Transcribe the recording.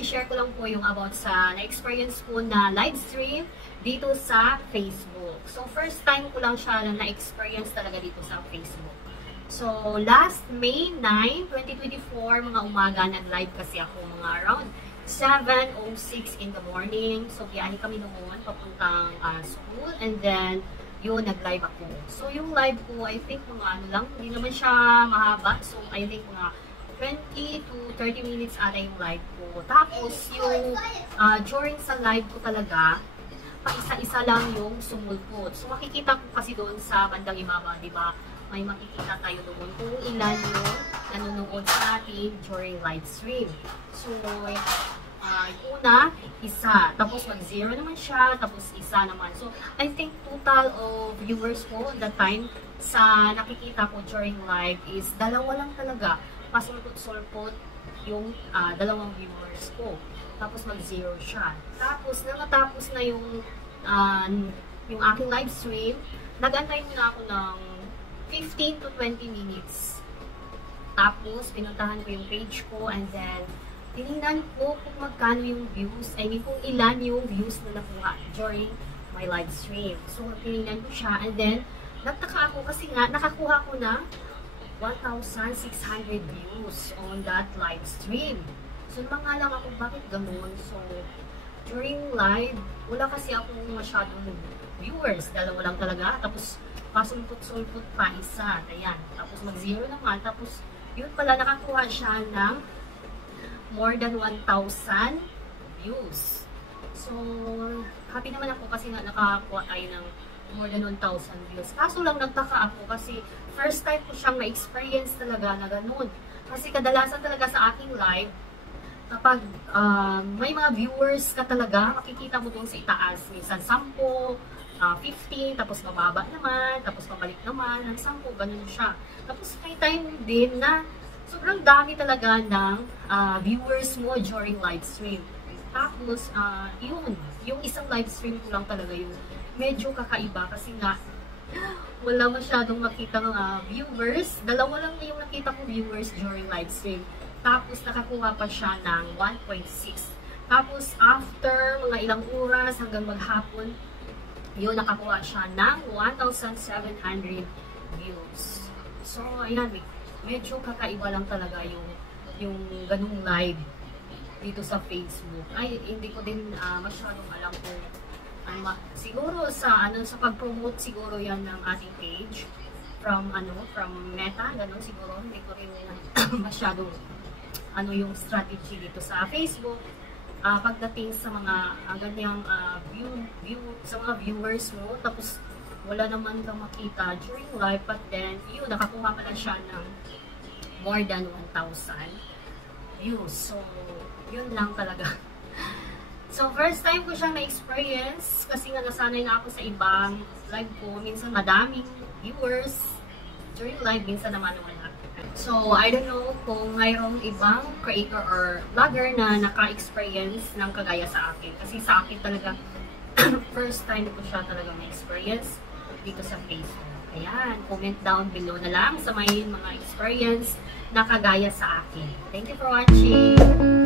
i-share ko lang po yung about sa na-experience ko na live stream dito sa Facebook. So, first time ko lang siya na na-experience talaga dito sa Facebook. So, last May 9, 2024, mga umaga, nag-live kasi ako mga around 7:06 in the morning. So, biyahe kami noon, papuntang school, and then, yun, nag-live ako. So, yung live ko, I think mga ano lang, hindi naman siya mahaba. So, I think mga 20 to 30 minutes ata yung live ko. Tapos, yung during sa live ko talaga, pa-isa-isa lang yung sumulpot. So, makikita ko kasi doon sa bandang ibaba, di ba? May makikita tayo doon kung ilan yung nanonood sa atin during live stream. So, una, isa. Tapos, mag-0 naman siya. Tapos, isa naman. So, I think total of viewers ko that time sa nakikita ko during live is dalawa lang talaga. Pasulpot-sulpot yung dalawang viewers ko. Tapos mag-0 siya. Tapos, natapos na yung aking live stream, nag-antay muna ako ng 15 to 20 minutes. Tapos, pinuntahan ko yung page ko, and then, tinignan ko kung magkano yung views. I mean, kung ilan yung views na nakuha during my live stream. So, tinignan ko siya, and then, nagtaka ako kasi nga, nakakuha ko na 1,600 views on that live stream. So, mga lang ako, bakit ganun? So, during live, wala kasi ako masyadong viewers. Dalawa lang talaga. Tapos, pasulpot-sulpot pa isa. Ayan. Tapos, mag-0 naman. Tapos, yun pala, nakakuha siya ng more than 1,000 views. So, happy naman ako kasi nakakuha tayo ng more than 1,000 views. Kaso lang nagtaka ako kasi first time ko siyang na-experience talaga na ganun. Kasi kadalasan talaga sa aking live, kapag may mga viewers ka talaga, makikita mo doon sa itaas. Minsan 10, 15, tapos mababa naman, tapos pabalik naman, ng 10, ganun siya. Tapos may time din na sobrang dami talaga ng viewers mo during live stream. Tapos, yung isang live stream ko lang talaga yung medyo kakaiba kasi nga wala masyadong makita ng viewers. Dalawa lang yung nakita kong viewers during live stream. Tapos nakakuha pa siya ng 1.6. Tapos after mga ilang oras hanggang maghapon, yun, nakakuha siya ng 1,700 views. So, ayan, medyo kakaiba lang talaga yung ganung live dito sa Facebook. Ay, hindi ko din masyadong alam kung siguro sa pag-promote siguro yan ng ating page from Meta, ganun siguro. Hindi ko rin masyadong yung strategy dito sa Facebook pagdating sa mga ganyang sa mga viewers mo, tapos wala naman kang makita during live, but then yun, nakakuha pala siya ng more than 1,000 views. So yun lang talaga. So, first time ko siyang na-experience kasi nga nasanay na ako sa ibang live ko. Minsan madaming viewers during live, minsan naman wala. So, I don't know kung mayroong ibang creator or vlogger na naka-experience ng kagaya sa akin. Kasi sa akin talaga, first time ko siya talaga na-experience dito sa Facebook. Ayan, comment down below na lang sa may mga experience na kagaya sa akin. Thank you for watching!